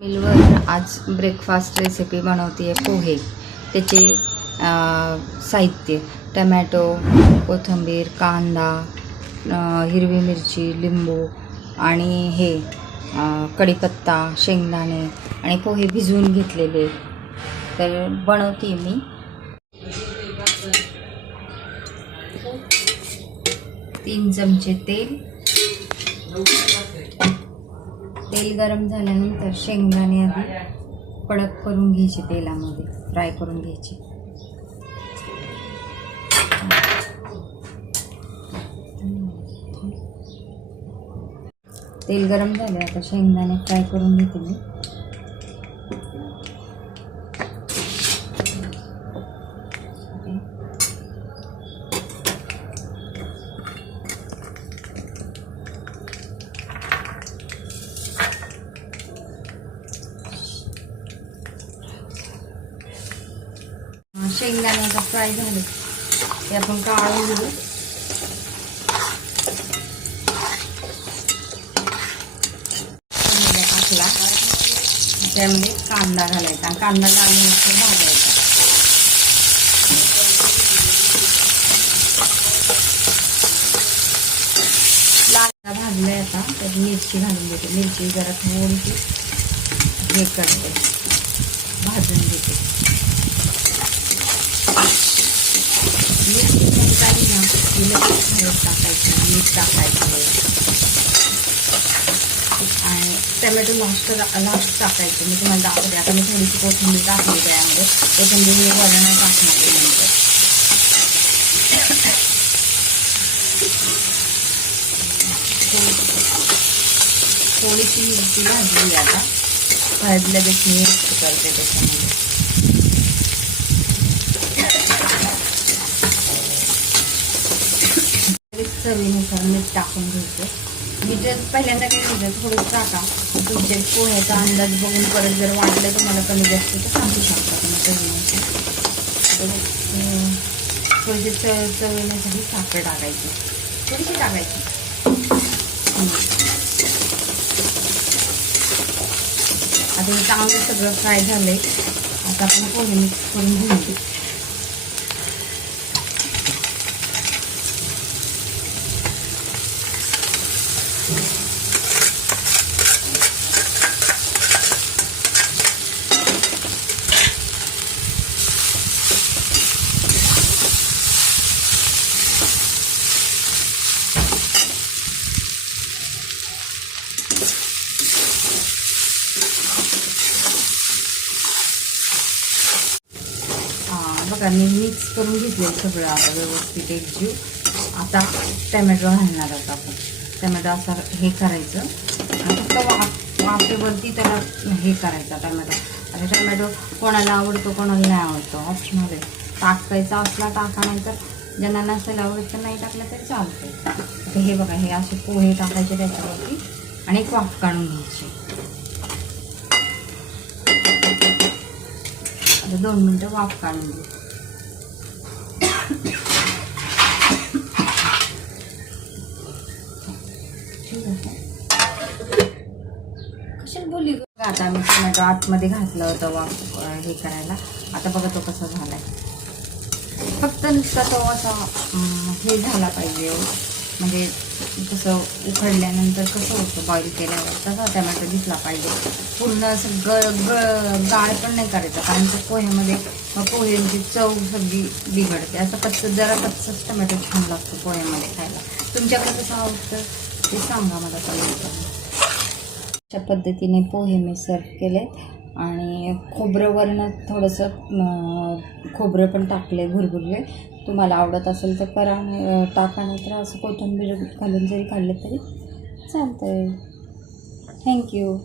मिलवर आज breakfast recipe बनवते आहे पोहे. त्याचे साहित्य. टमॅटो कोथिंबीर कांदा हिरवी मिरची लिंबू आणि हे कढीपत्ता शेंगदाणे आणि पोहे भिजवून घेतलेले. तर बनवते मी. तीन चमचे तेल. तेल गरम झाल्यानंतर शेंगदाणे आधी कडक करून घ्यायचे तेलामध्ये फ्राय करून घ्यायचे. तेल गरम झाले आता शेंगदाणे फ्राय करून घेते मी. शेंगदाणे आता फ्राय झाले. ते आपण काढून घेऊ. टाकला. त्यामध्ये कांदा घालायचा. कांदा घालून भाजायचा. लाल भाजला आता. त्यात मिरची घालून देते मिरची जरा थोडीशी हे करते. भाजून घेते मिरची पण झाली ना की लगेच हळद टाकायचं मीठ टाकायचं. आणि टमॅटो लास्ट लास्ट टाकायचं मी तुम्हाला दाखवते. आता मी थोडीशी कोथिंबीर टाकली त्यामध्ये. कोथिंबीर मी वरण टाकणार नंतर. थोडीशी मिरची भाजली आता. हळद देखील करते त्याच्यामध्ये. चवीनुसार मीठ टाकून घ्यायचं. मीठ पहिल्यांदा काय घ्यायचं थोडंच टाका. तुमच्या पोह्याचा अंदाज बघून परत जर वाटलं तुम्हाला कमी जास्त तर सांगू शकता तुम्ही चवीनुसार. तर, थोडीशी चव चवीनुसाठी साखर टाकायची. थोडीशी टाकायची. आता चांगलं सगळं फ्राय झालं आहे आता आपण पोहे मिक्स करून घेऊन घेऊ बघा मी मिक्स करून घेतले सगळं आता व्यवस्थित एक जीव. आता टमॅटो घालणार आहोत आपण. टमॅटो असा हे करायचं. फक्त वाफेवरती त्याला हे करायचं टमॅटो. आता टमॅटो कोणाला आवडतो कोणाला नाही आवडतो ऑप्शनल आहे टाकायचा असला टाका नाहीतर ज्यांना नसेल आवडत तर नाही टाकलं तरी चालतं हे बघा हे असे पोहे टाकायचे त्याच्यावरती. आणि एक वाफ काढून घ्यायची. आता दोन मिनटं वाफ काढून घेऊ आहे. कशाला बोलली? आता आम्ही टोमॅटो आतमध्ये घातलं होतं वाफ हे करायला आता बघा तो कसा झालाय फक्त नुसता तो असा हे झाला पाहिजे हो. म्हणजे कसं उकडल्यानंतर कसं होतं बॉईल केल्यावर? तसा टमॅटो दिसला पाहिजे. पूर्ण असं ग ग गाळ पण नाही करायचं कारण त्या पोह्यामध्ये पोह्यांची चव सगळी बिघडते. असं कच्चं जरा कच्चंच टमॅटो छान लागतो पोह्यामध्ये खायला. तुमच्याकडे कसं आवडतं? ते सांगा मला पहिलं अशा पद्धतीने पोहे मी सर्व केलेत. आणि खोबरंवरनं थोडंसं खोबरं पण टाकले भुरभुरले. तुम्हाला आवडत असेल तर करा टाका नाही तर असं कोथिंबीर घालून जरी खाल्लं तरी चालतं आहे थँक्यू